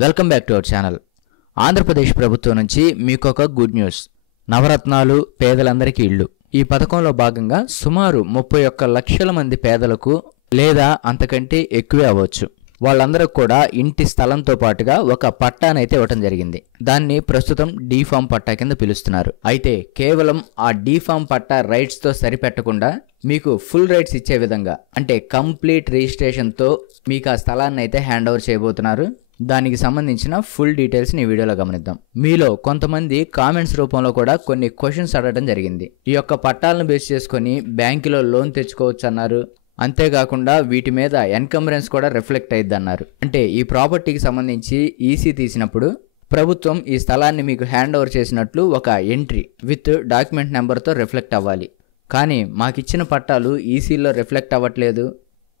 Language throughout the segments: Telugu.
Welcome back to our channel. Andhra Pradesh ప్రభుత్వం నుంచి మీకొక గుడ్ న్యూస్. నవరత్నాలు పేదలందరికీ ఇళ్ళు. ఈ పథకంలో భాగంగా సుమారు 31 లక్షల మంది పేదలకు లేదా అంతకంటే ఎక్కువే అవ్వచ్చు వాళ్ళందరికీ కూడా ఇంటి స్థలంతో పాటుగా ఒక పట్టానైతే ఇవ్వటం జరిగింది. దాన్ని ప్రస్తుతం డీ ఫామ్ పట్టా కింద పిలుస్తున్నారు. అయితే కేవలం ఆ డీ ఫామ్ పట్టా రైట్స్ తో సరిపెట్టకుండా మీకు ఫుల్ రైట్స్ ఇచ్చే విధంగా, అంటే కంప్లీట్ రిజిస్ట్రేషన్తో మీకు ఆ స్థలాన్ని అయితే హ్యాండ్ ఓవర్ చేయబోతున్నారు. దానికి సంబంధించిన ఫుల్ డీటెయిల్స్ ని వీడియోలో గమనిద్దాం. మీలో కొంతమంది కామెంట్స్ రూపంలో కూడా కొన్ని క్వశ్చన్స్ అడగడం జరిగింది. ఈ యొక్క పట్టాలను బేస్ చేసుకొని బ్యాంకులో లోన్ తెచ్చుకోవచ్చు అన్నారు. అంతేకాకుండా వీటి మీద ఎన్కంబరెన్స్ కూడా రిఫ్లెక్ట్ అయ్యిద్ది అన్నారు. అంటే ఈ ప్రాపర్టీకి సంబంధించి ఈసీ తీసినప్పుడు ప్రభుత్వం ఈ స్థలాన్ని మీకు హ్యాండ్ ఓవర్ చేసినట్లు ఒక ఎంట్రీ విత్ డాక్యుమెంట్ నెంబర్తో రిఫ్లెక్ట్ అవ్వాలి. కానీ మాకిచ్చిన పట్టాలు ఈసీలో రిఫ్లెక్ట్ అవ్వట్లేదు,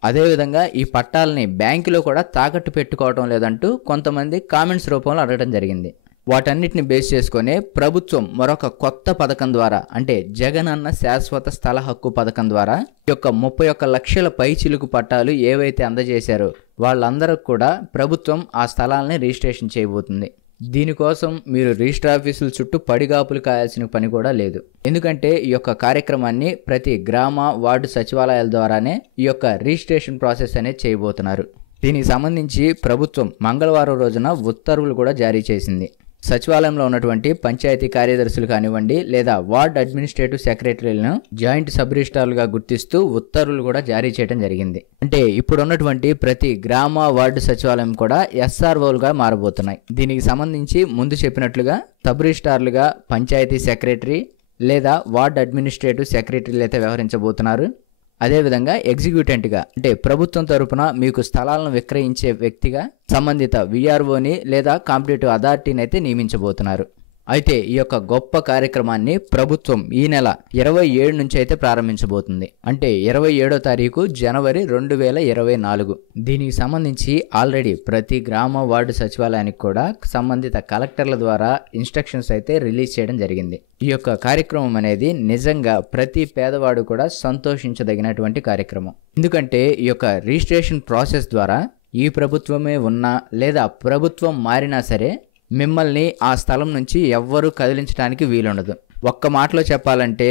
అదేవిధంగా ఈ పట్టాలని బ్యాంకులో కూడా తాకట్టు పెట్టుకోవడం లేదంటూ కొంతమంది కామెంట్స్ రూపంలో అడగడం జరిగింది. వాటన్నిటిని బేస్ చేసుకునే ప్రభుత్వం మరొక కొత్త పథకం ద్వారా, అంటే జగనన్న శాశ్వత స్థల హక్కు పథకం ద్వారా ఈ యొక్క 31 లక్షల పైచిలుకు పట్టాలు ఏవైతే అందజేశారో వాళ్ళందరూ కూడా ప్రభుత్వం ఆ స్థలాలని రిజిస్ట్రేషన్ చేయబోతుంది. దీనికోసం మీరు రిజిస్టర్ ఆఫీసుల చుట్టూ పడిగాపులు కాయాల్సిన పని కూడా లేదు. ఎందుకంటే ఈ యొక్క కార్యక్రమాన్ని ప్రతి గ్రామ వార్డు సచివాలయాల ద్వారానే ఈ యొక్క రిజిస్ట్రేషన్ ప్రాసెస్ అనేది చేయబోతున్నారు. దీనికి సంబంధించి ప్రభుత్వం మంగళవారం రోజున ఉత్తర్వులు కూడా జారీ చేసింది. సచివాలయంలో ఉన్నటువంటి పంచాయతీ కార్యదర్శులు కానివ్వండి లేదా వార్డ్ అడ్మినిస్ట్రేటివ్ సెక్రటరీలను జాయింట్ సబ్ రిజిస్ట్రార్లుగా గుర్తిస్తూ ఉత్తర్వులు కూడా జారీ చేయడం జరిగింది. అంటే ఇప్పుడున్నటువంటి ప్రతి గ్రామ వార్డు సచివాలయం కూడా ఎస్ఆర్ఓలుగా మారబోతున్నాయి. దీనికి సంబంధించి ముందు చెప్పినట్లుగా సబ్ రిజిస్ట్రార్లుగా పంచాయతీ సెక్రటరీ లేదా వార్డ్ అడ్మినిస్ట్రేటివ్ సెక్రటరీలు అయితే వ్యవహరించబోతున్నారు. అదేవిధంగా ఎగ్జిక్యూటెంట్గా, అంటే ప్రభుత్వం తరపున మీకు స్థలాలను విక్రయించే వ్యక్తిగా సంబంధిత విఆర్ఓని లేదా కాంపిటేటివ్ అథారిటీని అయితే నియమించబోతున్నారు. అయితే ఈ యొక్క గొప్ప కార్యక్రమాన్ని ప్రభుత్వం ఈ నెల 27 నుంచి అయితే ప్రారంభించబోతుంది. అంటే 27వ తారీఖు జనవరి 2024. దీనికి సంబంధించి ఆల్రెడీ ప్రతి గ్రామ వార్డు సచివాలయానికి కూడా సంబంధిత కలెక్టర్ల ద్వారా ఇన్స్ట్రక్షన్స్ అయితే రిలీజ్ చేయడం జరిగింది. ఈ యొక్క కార్యక్రమం అనేది నిజంగా ప్రతి పేదవాడు కూడా సంతోషించదగినటువంటి కార్యక్రమం. ఎందుకంటే ఈ యొక్క రిజిస్ట్రేషన్ ప్రాసెస్ ద్వారా ఈ ప్రభుత్వమే ఉన్నా లేదా ప్రభుత్వం మారినా సరే మిమ్మల్ని ఆ స్థలం నుంచి ఎవ్వరూ కదిలించడానికి వీలుండదు. ఒక్క మాటలో చెప్పాలంటే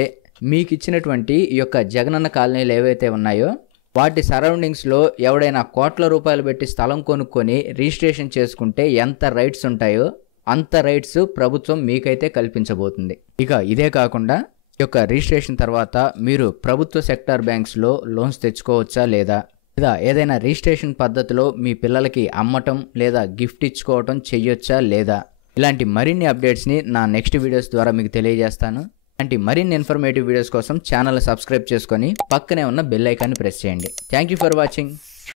మీకు ఇచ్చినటువంటి ఈ యొక్క జగనన్న కాలనీలు ఏవైతే ఉన్నాయో వాటి సరౌండింగ్స్లో ఎవడైనా కోట్ల రూపాయలు పెట్టి స్థలం కొనుక్కొని రిజిస్ట్రేషన్ చేసుకుంటే ఎంత రైట్స్ ఉంటాయో అంత రైట్స్ ప్రభుత్వం మీకైతే కల్పించబోతుంది. ఇక ఇదే కాకుండా ఈ యొక్క రిజిస్ట్రేషన్ తర్వాత మీరు ప్రభుత్వ సెక్టార్ బ్యాంక్స్లో లోన్స్ తెచ్చుకోవచ్చా లేదా ఏదైనా రిజిస్ట్రేషన్ పద్ధతిలో మీ పిల్లలకి అమ్మటం లేదా గిఫ్ట్ ఇచ్చుకోవటం చెయ్యొచ్చా లేదా, ఇలాంటి మరిన్ని అప్డేట్స్ని నా నెక్స్ట్ వీడియోస్ ద్వారా మీకు తెలియజేస్తాను. ఇలాంటి మరిన్ని ఇన్ఫర్మేటివ్ వీడియోస్ కోసం ఛానల్ సబ్స్క్రైబ్ చేసుకొని పక్కనే ఉన్న బెల్ ఐకాన్ని ప్రెస్ చేయండి. Thank you for watching.